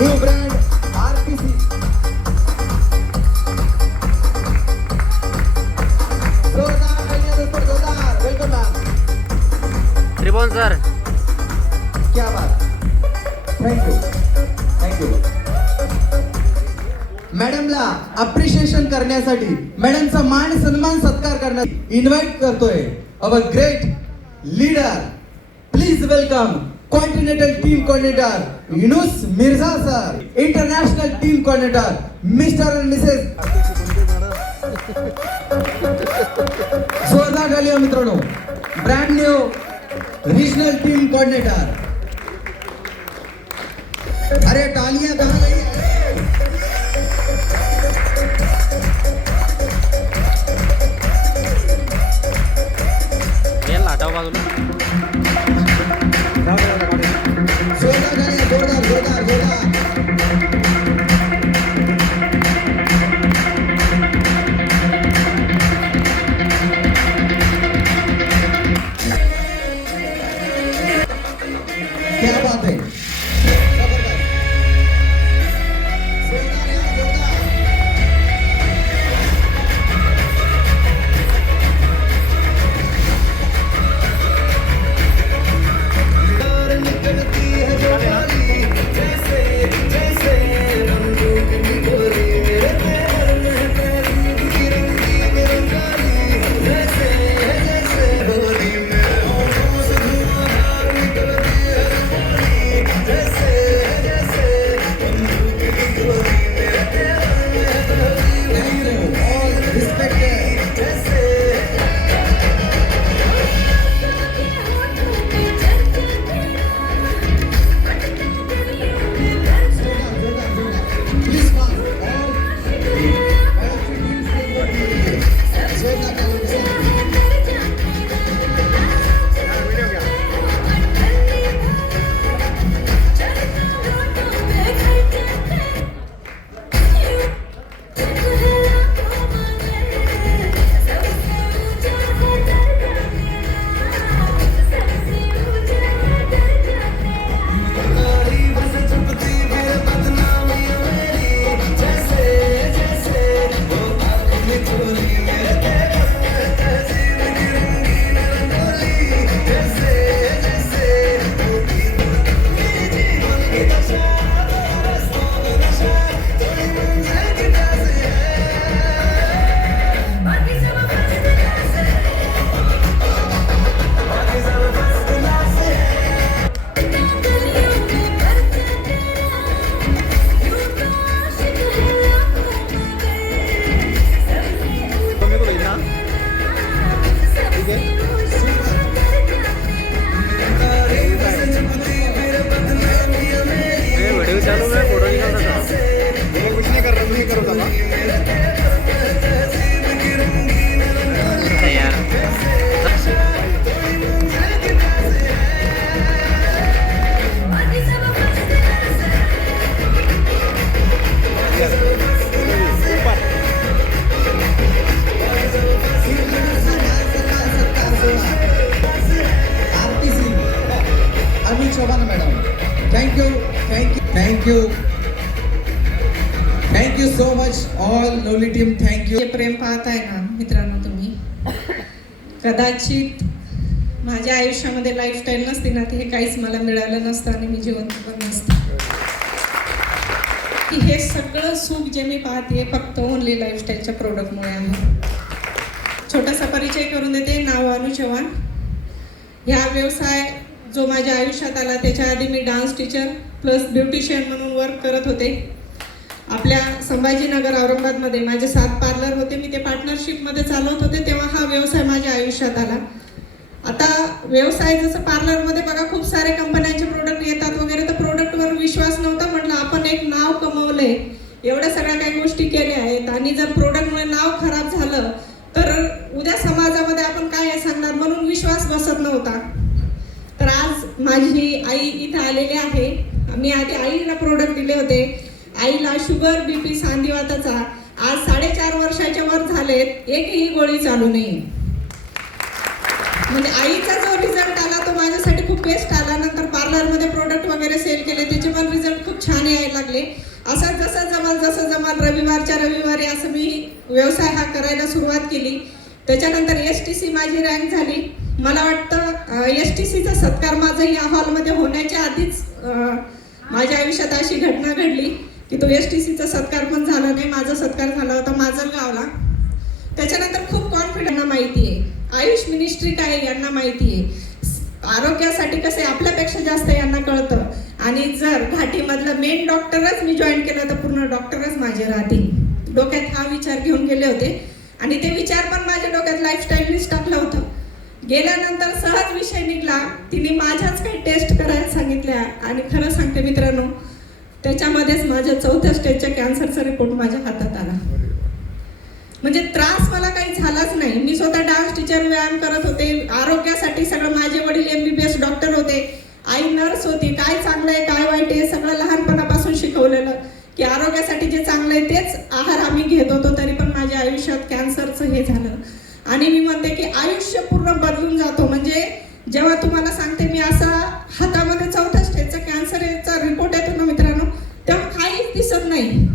New brand RPC जोरदार welcome ma'am त्रिभुवन sir. क्या बात थँक्यू मॅडमला अप्रिशिएशन करण्यासाठी मॅडमचा मान सन्मान सत्कार करण्यासाठी इन्व्हाइट करतोय our great leader. Please welcome continental team coordinator Yunus Mirza sir, international team coordinator mister and Mrs. जोरदार ताली मित्रांनो. Brand new regional team coordinator. अरे तालियां कहाँ गई? हटाव बाजूला. जोरदार. क्या बात है. Thank you so much all lovely team. Thank you. प्रेम पाहताय ना मित्रांनो तुम्ही. कदाचित माझ्या आयुष्यामध्ये लाईफस्टाईल नसती ना हे काहीच मला मिळालं नसतं आणि मी जिवंत पण नसतं. की हे सगळं सुख जे मी पाहते फक्त ओनली लाईफस्टाईलच्या प्रोडक्टमुळे आहे. छोटासा परिचय करून देते. नाव अनु चव्हाण. ह्या व्यवसाय जो माझ्या आयुष्यात आला त्याच्या आधी मी डान्स टीचर प्लस ब्युटिशियन म्हणून वर्क करत होते. आपल्या संभाजीनगर औरंगाबादमध्ये माझे 7 पार्लर होते. मी ते पार्टनरशिपमध्ये चालवत होते तेव्हा हा व्यवसाय माझ्या आयुष्यात आला. आता व्यवसाय जसं पार्लरमध्ये बघा खूप सारे कंपन्यांचे प्रोडक्ट येतात वगैरे, तर प्रोडक्टवर विश्वास नव्हता. म्हटलं आपण एक नाव कमवलंय, एवढ्या सगळ्या काही गोष्टी केल्या आहेत आणि जर प्रोडक्टमुळे नाव खराब झालं तर उद्या समाजामध्ये आपण काय सांगणार, म्हणून विश्वास बसत नव्हता. तर आज माझी आई इथं आलेली आहे. मी आधी आईला प्रोडक्ट दिले होते. आईला शुगर बीपी सांधिवाताचा आज 4.5 वर्षाच्या वर झालेत, एकही गोळी चालू नाही. म्हणजे आईचा जो रिझल्ट आला तो माझ्यासाठी खूप बेस्ट आला. नंतर पार्लरमध्ये प्रोडक्ट वगैरे सेल केले, त्याचे पण रिझल्ट खूप छान यायला लागले. असं जसं जमाल रविवारच्या रविवारी असं मी व्यवसाय हा करायला सुरुवात केली. त्याच्यानंतर STC माझी रँक झाली. मला वाटतं STCचा सत्कार माझा या हॉलमध्ये होण्याच्या आधीच माझ्या आयुष्यात अशी घटना घडली की तो STCचा सत्कार पण झाला नाही. माझा सत्कार झाला होता माजलगावला. त्याच्यानंतर खूप कॉन्फिडंट माहिती आहे आयुष मिनिस्ट्री काय आहे यांना माहिती आहे. आरोग्यासाठी कसे आपल्यापेक्षा जास्त यांना कळतं. आणि जर घाटीमधलं मेन डॉक्टरच मी जॉईन केलं तर पूर्ण डॉक्टरच माझे राहतील. डोक्यात हा विचार घेऊन गेले होते आणि ते विचार पण माझ्या डोक्यात लाईफस्टाईलनीच टाकलं होतं. गेल्यानंतर सहज विषय निघला. तिने माझ्याच काही टेस्ट करायला सांगितल्या आणि खरं सांगते मित्रांनो, त्याच्यामध्येच माझ्या 4थ्या स्टेजच्या कॅन्सरचा रिपोर्ट माझ्या हातात आला. म्हणजे त्रास मला काही झालाच नाही. मी स्वतः डान्स टीचर, व्यायाम करत होते, आरोग्यासाठी सगळं. माझे वडील MBBS डॉक्टर होते, आई नर्स होती. काय चांगलं आहे काय वाईट आहे सगळं लहानपणापासून शिकवलेलं की आरोग्यासाठी जे चांगलं आहे तेच आहार आम्ही घेत होतो. तरी पण माझ्या आयुष्यात कॅन्सरचं हे झालं. आणि मी म्हणते की आयुष्य पूर्ण बदलून जातो. म्हणजे जेव्हा तुम्हाला सांगते मी असा हातामध्ये 4थ्या स्टेजचा कॅन्सरचा रिपोर्ट येतो ना मित्रांनो, तेव्हा काहीच दिसत नाही,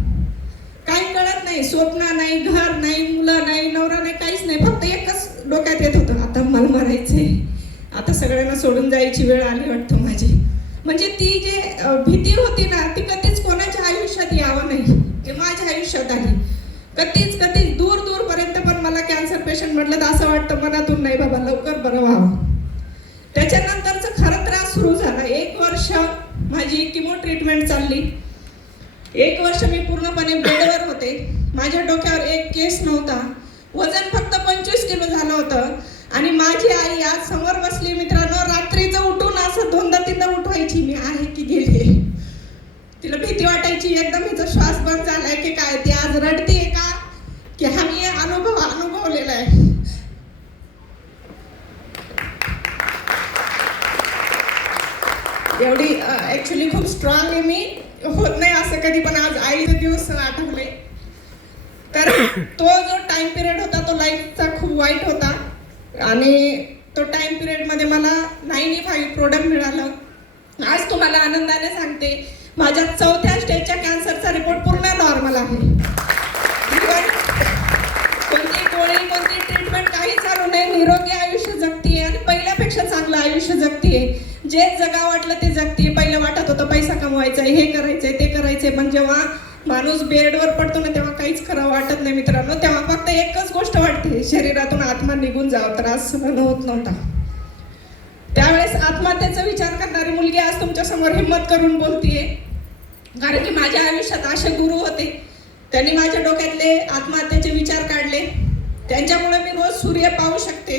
काही कळत नाही. स्वप्न नाही, घर नाही, मुलं नाही, नवरा नाही, काहीच नाही. फक्त एकच डोक्यात येत होतं, आता मला मरायचंय, आता सगळ्यांना सोडून जायची वेळ आली वाटतं माझी. म्हणजे ती जे भीती होती ना ती कधीच कोणाच्या आयुष्यात यावं नाही, ते माझ्या आयुष्यात आली. कधीच दूरपर्यंत पण मला कॅन्सर पेशंट म्हटलं तर असं वाटतं मनातून नाही बाबा लवकर बरं व्हावं. त्याच्यानंतरचा खरं त्रास सुरू झाला. 1 वर्ष माझी किमो ट्रीटमेंट चालली. 1 वर्ष मी पूर्णपणे बेडवर होते. माझ्या डोक्यावर एक केस नव्हता. वजन फक्त 25 किलो झालं होतं. आणि माझी आई आज समोर बसली मित्रांनो. रात्रीचं उठून असं 2दा-3दा उठवायची, मी आहे की गेली. तिला भीती वाटायची एकदम हिचा श्वास बंद झालाय की काय. ती आज रडतीये का की हा मी अनुभवलेला आहे. एवढी ऍक्च्युली खूप स्ट्रॉंग आहे मी. होत नाही असं कधी, पण आज आईचे दिवस आठवले. तर तो जो टाइम पिरियड होता तो लाईफचा खूप वाईट होता. आणि तो टाइम पिरियडमध्ये मला 95 प्रोडक्ट मिळालं. आज तुम्हाला आनंदाने सांगते माझ्या 4थ्या स्टेजच्या कॅन्सरचा रिपोर्ट पूर्ण नॉर्मल आहे. कोणती गोळी कोणती ट्रीटमेंट काही चालू नाही. निरोगी आयुष्य जगतीये आणि पहिल्यापेक्षा चांगलं आयुष्य जगतीये. जे जगा वाटलं ते जगतीये. पहिलं वाटत होतं पैसा कमवायचा आहे, हे करायचंय ते करायचंय, पण जेव्हा माणूस बेडवर पडतो ना तेव्हा काहीच खरं वाटत नाही मित्रांनो. तेव्हा फक्त एकच गोष्ट वाटते, शरीरातून आत्मा निघून जावं. त्रास सहन होत नव्हता. त्यावेळेस आत्महत्येचा विचार करणारी मुलगी आज तुमच्या समोर हिम्मत करून बोलतीये. कारण की माझ्या आयुष्यात असे गुरु होते, त्यांनी माझ्या डोक्यातले आत्महत्येचे विचार काढले. त्यांच्यामुळे मी रोज सूर्य पाहू शकते.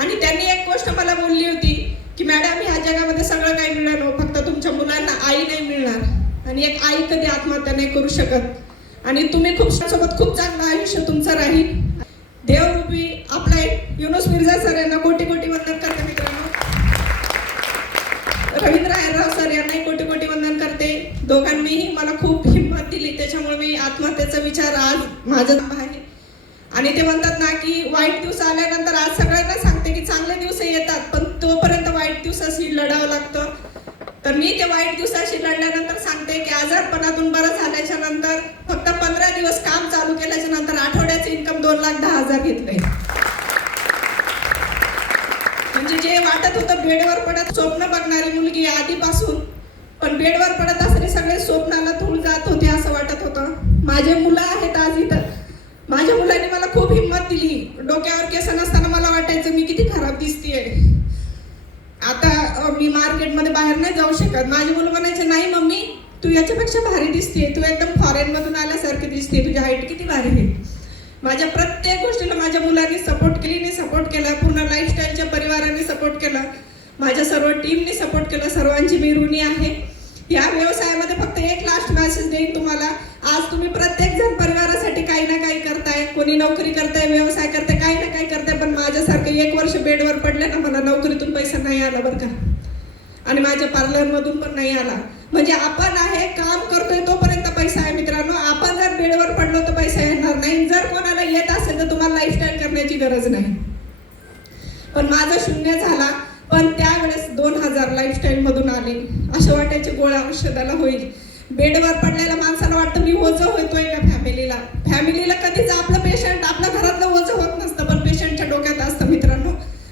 आणि त्यांनी एक गोष्ट मला बोलली होती की मॅडम ह्या जगामध्ये सगळं काही मिळालं, फक्त तुमच्या मुलांना आई नाही मिळणार. आणि एक आई कधी आत्महत्या नाही करू शकत. आणि तुम्ही सोबत खूप चांगलं आयुष्य तुमचं राहील. देवरूपी आपला युनुस मिर्झा सर यांना कोटी वंदन करते मित्रांनो. रवींद्र राव सर यांनाही कोटी वंदन करते. दोघांनीही मला खूप हिंमत दिली. त्याच्यामुळे मी आत्महत्येचा विचार आज माझं आहे. आणि ते म्हणतात ना की वाईट दिवस आल्यानंतर, आज सगळ्यांना सांगते की चांगले दिवस येतात पण तोपर्यंत वाईट दिवसाशी लढावं लागतं. तर मी ते वाईट दिवसाशी लढल्यानंतर सांगते की आजारपणातून बरं झाल्याच्या नंतर फक्त 15 दिवस काम चालू केल्याच्या नंतर आठवड्याचे इन्कम 2,10,000 घेतलंय. म्हणजे जे वाटत होतं बेडवर पडत स्वप्न बघणारी मुलगी आधीपासून, पण बेडवर पडत असणे सगळे स्वप्नाला धूळ जात होते असं वाटत होतं. माझे मुलं आहेत आज इथं. माझ्या मुलांनी मला खूप हिंमत दिली. डोक्यावर केस नसताना मला वाटायचं मी किती खराब दिसतेय. आता मी मार्केटमध्ये बाहेर नाही जाऊ शकत. माझी मुलं म्हणायचे नाही मम्मी तू याच्यापेक्षा भारी दिसतेय, तू एकदम फॉरेन मधून आल्यासारखी दिसते, तुझी हाईट किती भारी आहे. माझ्या प्रत्येक गोष्टीला माझ्या मुलांनी सपोर्ट केला. पूर्ण लाईफस्टाईलच्या परिवाराने सपोर्ट केला. माझ्या सर्व टीमने सपोर्ट केला. सर्वांची मी ऋणी आहे. या व्यवसायामध्ये फक्त एक लास्ट मेसेज देईन तुम्हाला. आज तुम्ही प्रत्येक जण परिवारासाठी काही ना काही करताय. कोणी नोकरी करताय, व्यवसाय करताय, काही ना काही करताय. पण माझ्यासारखे 1 वर्ष बेडवर पडले ना, मला नोकरीतून पैसा नाही आला बरं का. आणि माझ्या पार्लरमधून पण नाही आला. म्हणजे आपण आहे काम करतोय तोपर्यंत पैसा आहे मित्रांनो. आपण जर बेडवर पडलो तर पैसा येणार नाही. जर कोणाला येत असेल तर तुम्हाला लाईफस्टाईल करण्याची गरज नाही. पण माझं 0 झाला. पण त्यावेळेस 2000 लाईफस्टाईल मधून आले. औषधाला होईल. बेडवर पडलेल्या माणसाला वाटतं मी ओझं होतोय का फॅमिलीला कधीच आपलं पेशंट आपल्या घरातलं ओझं होत नसतं, पण पेशंटच्या डोक्यात असतं मित्रांनो.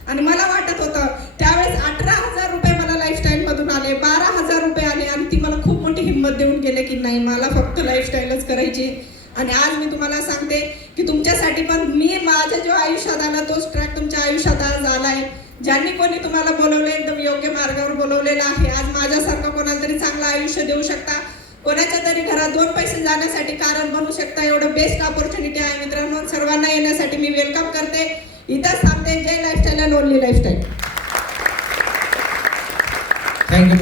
आणि मला वाटत होतं त्यावेळेस 18,000 रुपये मला लाईफस्टाईल मधून आले, 12,000 रुपये आले आणि ती मला खूप मोठी हिंमत देऊन गेले की नाही मला फक्त लाईफस्टाईलच करायची. आणि आज मी तुम्हाला सांगते की तुमच्यासाठी पण मी माझ्या जो आयुष्यात आला तोच ट्रॅक तुमच्या आयुष्यात आज आलाय. ज्यांनी कोणी तुम्हाला बोलवले एकदम योग्य मार्गावर बोलवलेलं आहे. आज माझ्यासारखं कोणाला तरी चांगलं आयुष्य देऊ शकता, कोणाच्या तरी घरात 2 पैसे जाण्यासाठी कारण बनू शकता. एवढं बेस्ट ऑपॉर्च्युनिटी आहे मित्रांनो. सर्वांना येण्यासाठी मी वेलकम करते. इथंच थांबते. जय लाईफस्टाईल आणि ओनली लाईफस्टाईल. थँक्यू.